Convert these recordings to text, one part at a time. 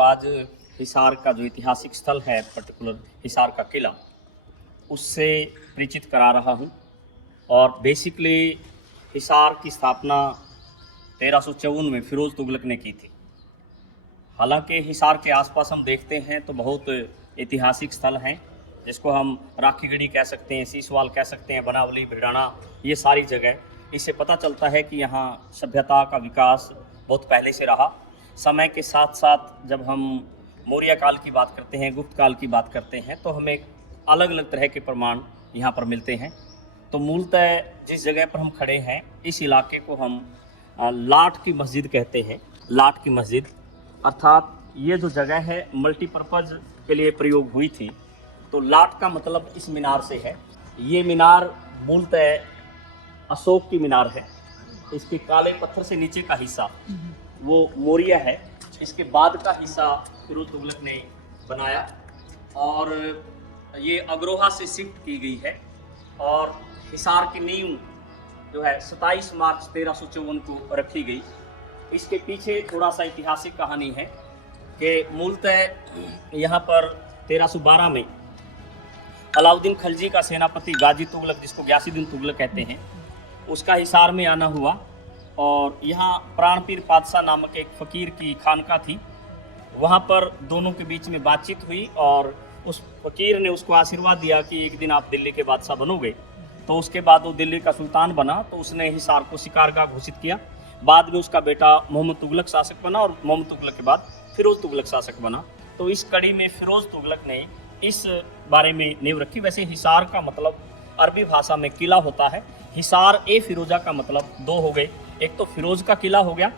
आज हिसार का जो ऐतिहासिक स्थल है, पर्टिकुलर हिसार का किला, उससे परिचित करा रहा हूँ। और बेसिकली हिसार की स्थापना 1354 में फिरोज तुगलक ने की थी। हालांकि हिसार के आसपास हम देखते हैं तो बहुत ऐतिहासिक स्थल हैं, जिसको हम राखीगढ़ी कह सकते हैं, सीसवाल कह सकते हैं, बनावली, भिड़ाना, ये सारी जगह। इससे पता चलता है कि यहाँ सभ्यता का विकास बहुत पहले से रहा। समय के साथ साथ जब हम मौर्य काल की बात करते हैं, गुप्त काल की बात करते हैं, तो हमें अलग अलग तरह के प्रमाण यहाँ पर मिलते हैं। तो मूलतः जिस जगह पर हम खड़े हैं, इस इलाके को हम लाट की मस्जिद कहते हैं। लाट की मस्जिद अर्थात ये जो जगह है मल्टीपर्पज़ के लिए प्रयोग हुई थी। तो लाट का मतलब इस मीनार से है। ये मीनार मूलतः अशोक की मीनार है। इसके काले पत्थर से नीचे का हिस्सा वो मौर्य है, इसके बाद का हिस्सा फिरोज तुगलक ने बनाया और ये अग्रोहा से शिफ्ट की गई है। और हिसार की नींव जो है 27 मार्च 1354 को रखी गई। इसके पीछे थोड़ा सा ऐतिहासिक कहानी है कि मूलतः यहाँ पर 1312 में अलाउद्दीन खलजी का सेनापति गाजी तुगलक, जिसको गयासुद्दीन तुगलक कहते हैं, उसका हिसार में आना हुआ। और यहाँ प्राणपीर पातशाह नामक एक फ़कीर की खानका थी। वहाँ पर दोनों के बीच में बातचीत हुई और उस फ़कीर ने उसको आशीर्वाद दिया कि एक दिन आप दिल्ली के बादशाह बनोगे। तो उसके बाद वो दिल्ली का सुल्तान बना, तो उसने हिसार को शिकारगाह घोषित किया। बाद में उसका बेटा मोहम्मद तुगलक शासक बना और मोहम्मद तुगलक के बाद फिरोज तुगलक शासक बना। तो इस कड़ी में फिरोज तुगलक ने इस बारे में नींव रखी। वैसे हिसार का मतलब अरबी भाषा में किला होता है। हिसार ए फिरोजा का मतलब दो हो गए, एक तो फिरोज का किला हो गया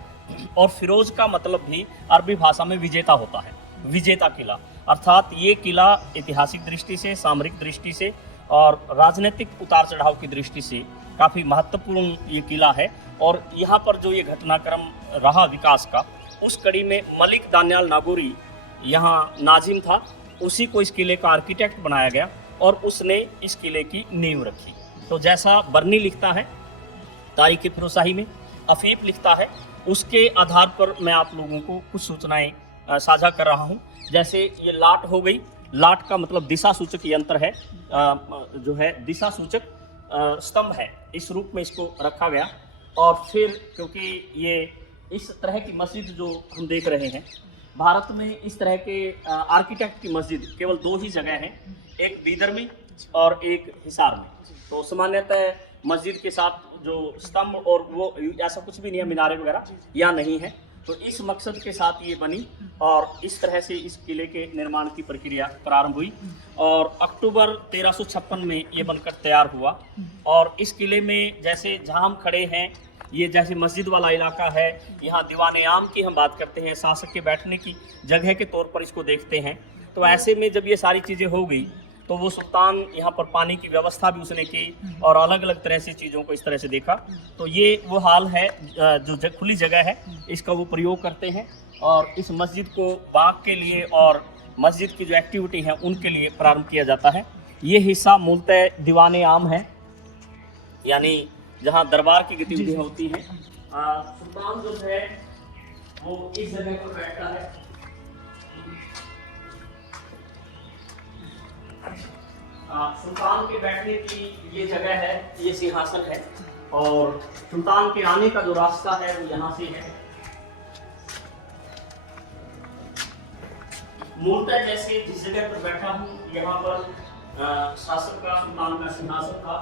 और फिरोज का मतलब भी अरबी भाषा में विजेता होता है, विजेता किला। अर्थात ये किला ऐतिहासिक दृष्टि से, सामरिक दृष्टि से और राजनीतिक उतार चढ़ाव की दृष्टि से काफ़ी महत्वपूर्ण ये किला है। और यहाँ पर जो ये घटनाक्रम रहा विकास का, उस कड़ी में मलिक दानियाल नागौरी यहाँ नाजिम था। उसी को इस किले का आर्किटेक्ट बनाया गया और उसने इस किले की नींव रखी। तो जैसा बर्नी लिखता है तारीख़ फिरोजशाही में, अफीफ लिखता है, उसके आधार पर मैं आप लोगों को कुछ सूचनाएं साझा कर रहा हूं। जैसे ये लाट हो गई। लाट का मतलब दिशा सूचक यंत्र है, जो है दिशा सूचक स्तंभ है, इस रूप में इसको रखा गया। और फिर क्योंकि ये इस तरह की मस्जिद जो हम देख रहे हैं, भारत में इस तरह के आर्किटेक्ट की मस्जिद केवल दो ही जगह हैं, एक बीदर में और एक हिसार में। तो सामान्यतः मस्जिद के साथ जो स्तंभ और वो ऐसा कुछ भी नहीं है, मीनारे वगैरह या नहीं है। तो इस मकसद के साथ ये बनी और इस तरह से इस किले के निर्माण की प्रक्रिया प्रारंभ हुई और अक्टूबर 1356 में ये बनकर तैयार हुआ। और इस किले में जैसे जहाँ हम खड़े हैं, ये जैसे मस्जिद वाला इलाका है, यहाँ दीवाने आम की हम बात करते हैं, शासक के बैठने की जगह के तौर पर इसको देखते हैं। तो ऐसे में जब ये सारी चीज़ें हो गई तो वो सुल्तान यहाँ पर पानी की व्यवस्था भी उसने की और अलग अलग तरह से चीज़ों को इस तरह से देखा। तो ये वो हाल है, जो खुली जगह है, इसका वो प्रयोग करते हैं और इस मस्जिद को बाग के लिए और मस्जिद की जो एक्टिविटी है उनके लिए प्रारंभ किया जाता है। ये हिस्सा मूलतः दीवाने आम है, यानी जहाँ दरबार की गतिविधियाँ होती हैं। सुल्तान जो है वो इस जगह पर बैठता है। सुल्तान के बैठने की ये जगह है, ये सिंहासन है और सुल्तान के आने का जो रास्ता है वो यहाँ से है। मूलतः जैसे जिस जगह पर बैठा हूँ, यहाँ पर शासक का, सुल्तान का सिंहासन था,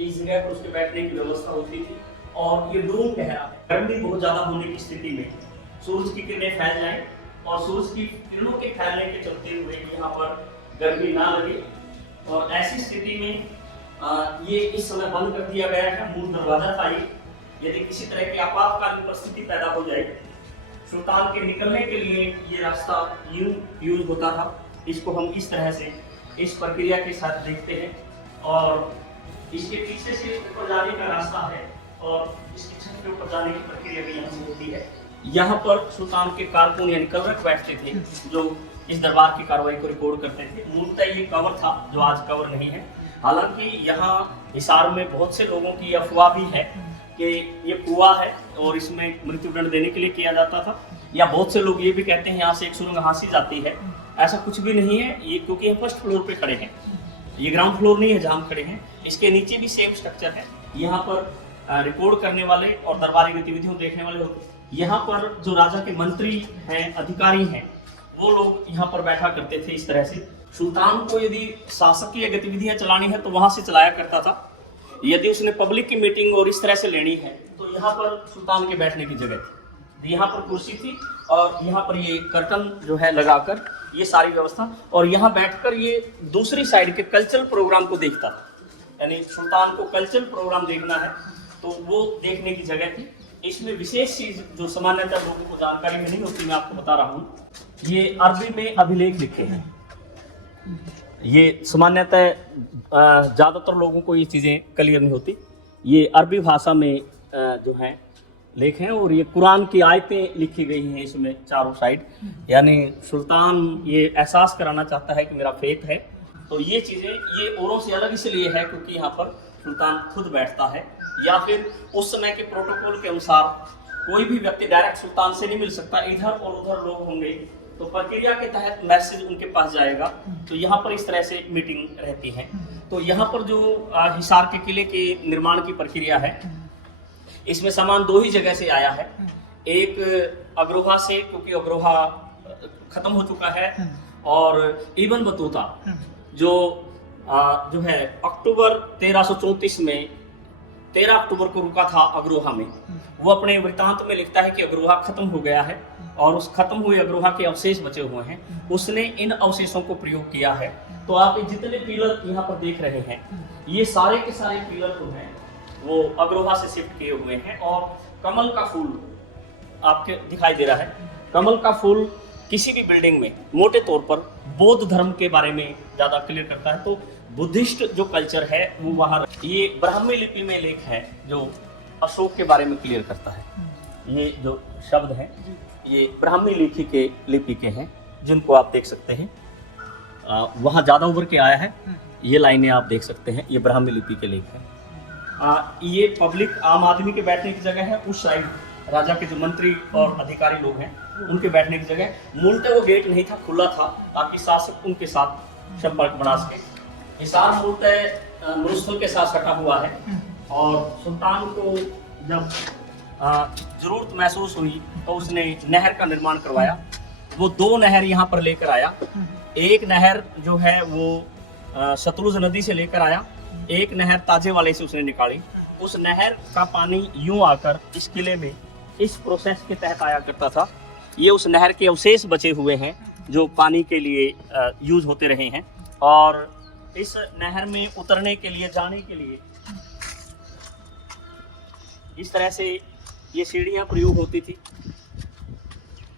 इस जगह पर उसके बैठने की व्यवस्था होती थी। और ये डूम कह रहा है, गर्मी बहुत ज़्यादा होने की स्थिति में सूरज की किरणें फैल जाएं और सूरज की किरणों के फैलने के चलते हुए यहाँ पर गर्मी ना लगे। और ऐसी स्थिति में ये इस समय बंद कर दिया गया है। मूल दरवाजा था ये, यदि किसी तरह की आपातकालीन परिस्थिति पैदा हो जाए, सुल्तान के निकलने के लिए ये रास्ता यूज होता था। इसको हम इस तरह से इस प्रक्रिया के साथ देखते हैं और इसके पीछे से ऊपर जाने का रास्ता है और इसकी छत के ऊपर जाने की प्रक्रिया भी यहाँ से होती है। यहाँ पर सुल्तान के कारकुन यानी कवरक बैठते थे, जो इस दरबार की कार्रवाई को रिकॉर्ड करते थे। मूलतः ये कवर था, जो आज कवर नहीं है। हालांकि यहाँ हिसार में बहुत से लोगों की अफवाह भी है कि ये कुआं है और इसमें मृत्युदंड देने के लिए किया जाता था। या बहुत से लोग ये भी कहते हैं यहाँ से एक सुरंग हांसी जाती है। ऐसा कुछ भी नहीं है ये, क्योंकि हम फर्स्ट फ्लोर पे खड़े हैं, ये ग्राउंड फ्लोर नहीं है जहाँ हम खड़े हैं। इसके नीचे भी सेम स्ट्रक्चर है। यहाँ पर रिकॉर्ड करने वाले और दरबारी गतिविधियों देखने वाले होते हैं। यहाँ पर जो राजा के मंत्री हैं, अधिकारी हैं, वो लोग यहाँ पर बैठा करते थे इस तरह से। सुल्तान को यदि शासकीय गतिविधियां चलानी है तो वहां से चलाया करता था। यदि उसने पब्लिक की मीटिंग और इस तरह से लेनी है तो यहाँ पर सुल्तान के बैठने की जगह थी, यहाँ पर कुर्सी थी और यहाँ पर ये कर्टन जो है लगाकर ये सारी व्यवस्था, और यहाँ बैठकर ये दूसरी साइड के कल्चरल प्रोग्राम को देखता था। यानी सुल्तान को कल्चरल प्रोग्राम देखना है तो वो देखने की जगह थी। इसमें विशेष चीज जो सामान्यतः लोगों को जानकारी में नहीं होती, मैं आपको बता रहा हूँ। ये अरबी में अभिलेख लिखे हैं। ये सामान्यतः ज़्यादातर लोगों को ये चीज़ें क्लियर नहीं होती। ये अरबी भाषा में जो है लेख हैं, और ये कुरान की आयतें लिखी गई हैं इसमें चारों साइड। यानी सुल्तान ये एहसास कराना चाहता है कि मेरा फेथ है। तो ये चीज़ें ये औरों से अलग इसलिए है क्योंकि यहाँ पर सुल्तान खुद बैठता है, या फिर उस समय के प्रोटोकॉल के अनुसार कोई भी व्यक्ति डायरेक्ट सुल्तान से नहीं मिल सकता। इधर और उधर लोग होंगे तो प्रक्रिया के तहत मैसेज उनके पास जाएगा। तो यहाँ पर इस तरह से मीटिंग रहती है। तो यहाँ पर जो हिसार के किले के निर्माण की प्रक्रिया है, इसमें सामान दो ही जगह से आया है। एक अग्रोहा से, क्योंकि अग्रोहा खत्म हो चुका है, और इबन बतूता जो है अक्टूबर 1334 में 13 अक्टूबर को रुका था अग्रोहा में। वो अपने वृत्तांत में लिखता है कि अग्रोहा खत्म हो गया है और उस खत्म हुए अग्रोहा के अवशेष बचे हुए हैं, उसने इन अवशेषों को प्रयोग किया है। तो आप जितने पिलर यहाँ पर देख रहे हैं, ये सारे के सारे पिलर जो हैं वो अग्रोहा से शिफ्ट किए हुए हैं। और कमल का फूल आपके दिखाई दे रहा है। कमल का फूल किसी भी बिल्डिंग में मोटे तौर पर बौद्ध धर्म के बारे में ज़्यादा क्लियर करता है। तो बुद्धिस्ट जो कल्चर है वो वहाँ, ये ब्राह्मी लिपि में लेख है जो अशोक के बारे में क्लियर करता है। ये जो शब्द हैं ये ब्राह्मी लिपि के हैं, जिनको आप देख सकते हैं। वहाँ ज़्यादा उभर के आया है, ये लाइनें आप देख सकते हैं, ये ब्राह्मी लिपि के लेख हैं। ये पब्लिक आम आदमी के बैठने की जगह है। उस साइड राजा के जो मंत्री और अधिकारी लोग हैं उनके बैठने की जगह। मूलतः वो गेट नहीं था, खुला था ताकि शासक उनके साथ संपर्क बना सके। हिसार मूलतः मरुस्थल के साथ सटा हुआ है, और सुल्तान को जब जरूरत महसूस हुई तो उसने नहर का निर्माण करवाया। वो दो नहर यहाँ पर लेकर आया। एक नहर जो है वो सतलुज नदी से लेकर आया, एक नहर ताजे वाले से उसने निकाली। उस नहर का पानी यूं आकर इस किले में इस प्रोसेस के तहत आया करता था। ये उस नहर के अवशेष बचे हुए हैं जो पानी के लिए यूज होते रहे हैं। और इस नहर में उतरने के लिए, जाने के लिए इस तरह से ये सीढ़ियां प्रयोग होती थी।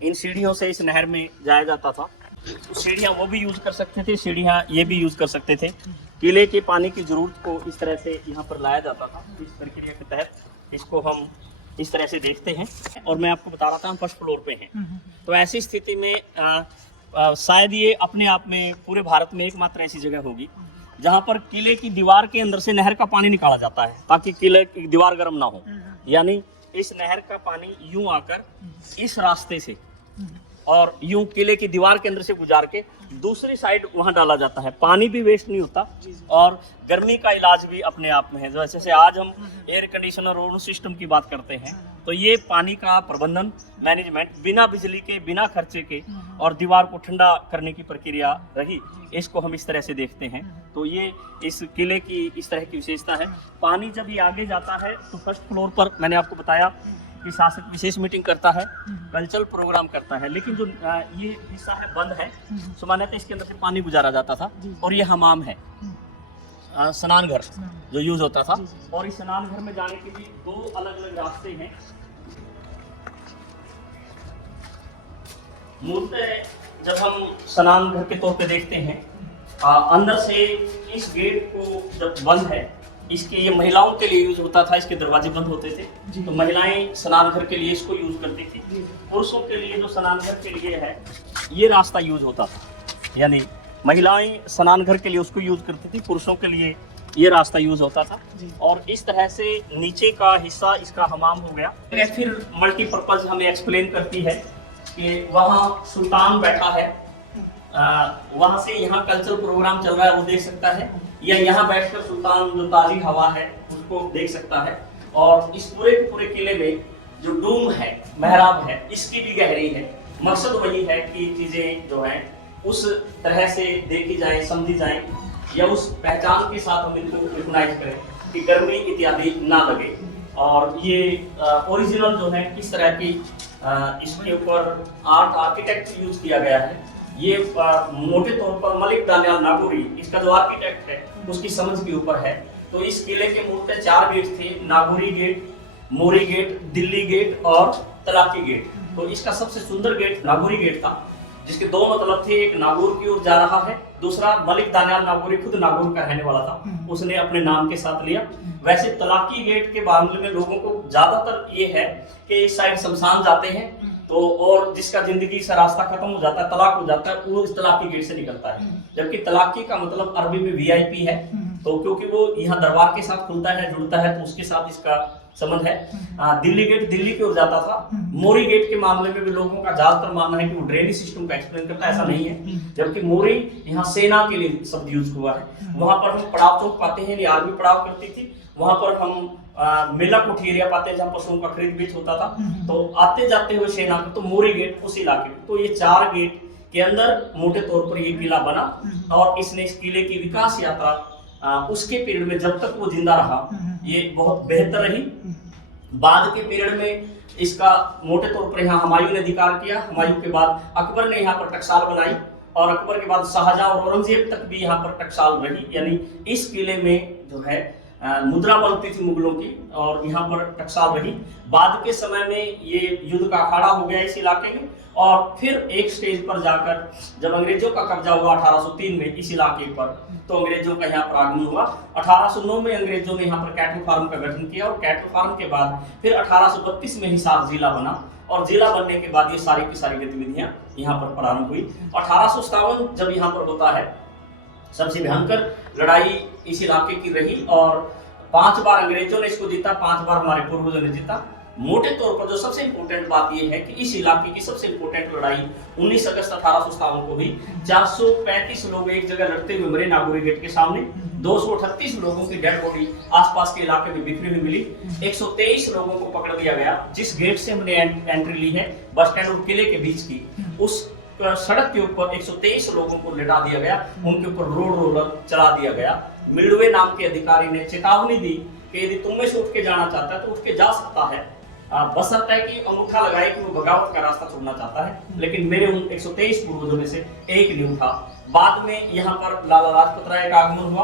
इन सीढ़ियों से इस नहर में जाया जाता था। तो सीढ़ियां वो भी यूज कर सकते थे, सीढ़ियां ये भी यूज कर सकते थे। किले के पानी की जरूरत को इस तरह से यहाँ पर लाया जाता था। इस प्रक्रिया के तहत इसको हम इस तरह से देखते हैं। और मैं आपको बता रहा था हम फर्स्ट फ्लोर पे हैं। तो ऐसी स्थिति में शायद ये अपने आप में पूरे भारत में एकमात्र ऐसी जगह होगी जहाँ पर किले की दीवार के अंदर से नहर का पानी निकाला जाता है ताकि किले की दीवार गर्म ना हो। यानी इस नहर का पानी यूं आकर इस रास्ते से और यूं किले की दीवार के अंदर से गुजार के दूसरी साइड वहां डाला जाता है। पानी भी वेस्ट नहीं होता और गर्मी का इलाज भी अपने आप में है। जैसे आज हम एयर कंडीशनर और सिस्टम की बात करते हैं, तो ये पानी का प्रबंधन, मैनेजमेंट बिना बिजली के, बिना खर्चे के, और दीवार को ठंडा करने की प्रक्रिया रही। इसको हम इस तरह से देखते हैं। तो ये इस किले की इस तरह की विशेषता है। पानी जब ये आगे जाता है तो फर्स्ट फ्लोर पर मैंने आपको बताया कि शासक विशेष मीटिंग करता है, कल्चरल प्रोग्राम करता है। लेकिन जो ये हिस्सा है बंद है, सामान्यतः इसके अंदर से पानी गुजारा जाता था। और ये हमाम है, स्नान घर जो यूज होता था। और इस स्नान घर में जाने के भी दो अलग अलग रास्ते हैं। मूलतः जब हम स्नान घर के तौर पे देखते हैं, अंदर से इस गेट को जब बंद है, इसके ये महिलाओं के लिए यूज होता था, इसके दरवाजे बंद होते थे। तो महिलाएं स्नान घर के लिए इसको यूज करती थी। पुरुषों के लिए जो स्नान घर के लिए है, ये रास्ता यूज होता था। यानी महिलाएं स्नान घर के लिए उसको यूज करती थी, पुरुषों के लिए ये रास्ता यूज होता था। और इस तरह से नीचे का हिस्सा इसका हमाम हो गया। फिर मल्टीपर्पज हमें एक्सप्लेन करती है कि वहाँ सुल्तान बैठा है, वहाँ से यहाँ कल्चरल प्रोग्राम चल रहा है वो देख सकता है, या यहाँ बैठकर सुल्तान जो ताजी हवा है उसको देख सकता है। और इस पूरे के पूरे किले में जो डूम है, मेहराब है, इसकी भी गहरी है। मकसद वही है कि चीजें जो हैं उस तरह से देखी जाए, समझी जाए, या उस पहचान के साथ हम इनको रिकॉग्नाइज करें कि गर्मी इत्यादि ना लगे। और ये ओरिजिनल जो है किस तरह की इसके ऊपर आर्किटेक्ट यूज किया गया है, ये मोटे तौर पर मलिक दानियाल नागौरी इसका जो आर्किटेक्ट है उसकी समझ के ऊपर है। तो इस किले के मूल 4 गेट थे, नागौरी गेट, मोरी गेट, दिल्ली गेट और तलाकी गेट। तो इसका सबसे सुंदर गेट नागौरी गेट था, जिसके 2 मतलब थे, एक नागौर की ओर जा रहा है, दूसरा मलिक दानियाल नागौरी खुद नागौर का रहने वाला था, उसने अपने नाम के साथ लिया। वैसे तलाकी गेट के मामले में लोगों को ज्यादातर ये है कि इस साइड शमशान जाते हैं तो, और जिसका जिंदगी से रास्ता खत्म हो जाता है, तलाक हो जाता है, वो इस तलाकी गेट से निकलता है। जबकि तलाकी का मतलब अरबी में वीआईपी है, तो क्योंकि वो यहाँ दरबार के साथ खुलता है, जुड़ता है, तो उसके साथ इसका संबंध है। दिल्ली गेट दिल्ली की ओर जाता था। मोरी गेट के मामले में भी लोगों का ज्यादातर मानना है कि वो ड्रेनेज सिस्टम का एक्सप्लेन करता है, ऐसा नहीं है। जबकि मोरी यहाँ सेना के लिए शब्द यूज हुआ है। वहां पर हम पड़ाव चौक पाते हैं, आर्मी पड़ाव करती थी, वहां पर हम मेला कोठी एरिया पाते हैं जहाँ पशुओं का खरीद बेच होता था। तो आते जाते हुए सेना तो मोरी गेट उस इलाके में। तो ये 4 गेट के अंदर मोटे तौर पर ये किला बना, और इसने इस किले की विकास यात्रा उसके पीरियड में जब तक वो जिंदा रहा ये बहुत बेहतर रही। बाद के पीरियड में इसका मोटे तौर पर यहाँ हुमायूं ने अधिकार किया। हुमायूं के बाद अकबर ने यहाँ पर टकसाल बनाई, और अकबर के बाद शाहजहां और औरंगजेब तक भी यहाँ पर टकसाल रही। यानी इस किले में जो है मुद्रा बनती थी मुगलों की, और यहाँ पर टकसाल रही। बाद के समय में ये युद्ध का अखाड़ा हो गया इस इलाके में, और फिर एक स्टेज पर जाकर जब अंग्रेजों का कब्जा हुआ 1803 में इस इलाके पर, तो अंग्रेजों का यहाँ पर आगमन हुआ। 1809 में अंग्रेजों ने यहाँ पर कैटल फार्म का गठन किया, और कैटल फार्म के बाद फिर 1832 में हिसार जिला बना, और जिला बनने के बाद ये सारी की सारी गतिविधियां यहाँ पर प्रारंभ हुई। 1857 जब यहाँ पर होता है, सबसे भयंकर लड़ाई इस इलाके की रही, और 5 बार अंग्रेजों ने इसको जीता, 5 बार हमारे पूर्वजों ने जीता। मोटे तौर पर जो सबसे इंपॉर्टेंट बात यह है कि इस इलाके की सबसे इंपॉर्टेंट लड़ाई 19 अगस्त 1857 को हुई। 435 लोग एक जगह लड़ते हुए मरे नागौरी गेट के सामने। 238 लोगों की डेड बॉडी आसपास के इलाके में बिखरी हुई मिली। 123 लोगों को पकड़ लिया गया। जिस गेट से हमने एंट्री ली है बस स्टैंड और किले के बीच की, उस सड़क के ऊपर 123 लोगों को लिटा दिया गया, उनके ऊपर रोड रोलर चला दिया गया। मिल्डवे नाम के अधिकारी ने चेतावनी दी कि यदि तुम में से उठ के जाना चाहता है तो उठ के जा सकता है, बशर्ते कि अंगूठा लगाए कि वो बगावत का रास्ता छोड़ना चाहता है। लेकिन मेरे उन 123 पूर्वजों में से एक नहीं उठा। बाद में यहाँ पर लाला लाजपत राय का आगमन हुआ,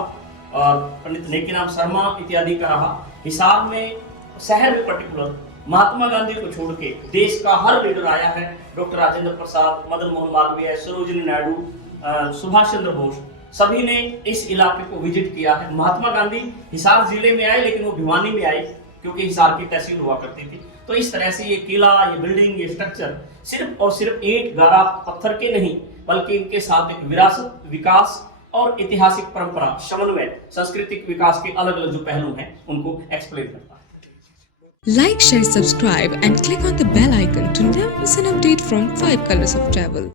और पंडित नेकीराम शर्मा इत्यादि का रहा। हिसार में शहर में पर्टिकुलर महात्मा गांधी को छोड़ के देश का हर लीडर आया है। डॉक्टर राजेंद्र प्रसाद, मदन मोहन मालवीय, सरोजिनी नायडू, सुभाष चंद्र बोस, सभी ने इस इलाके को विजिट किया है। महात्मा गांधी हिसार जिले में आए, लेकिन वो भिवानी में आए क्योंकि हिसार की तहसील हुआ करती थी। तो इस तरह से ये किला, ये बिल्डिंग, ये स्ट्रक्चर सिर्फ और सिर्फ ईंट, गारा, पत्थर के नहीं, बल्कि इनके साथ एक विरासत, विकास और ऐतिहासिक परंपरा, समन्वय, सांस्कृतिक विकास के अलग अलग जो पहलू हैं उनको एक्सप्लेन करता है। Like, share, subscribe and click on the bell icon to never miss an update from 5 Colors of Travel.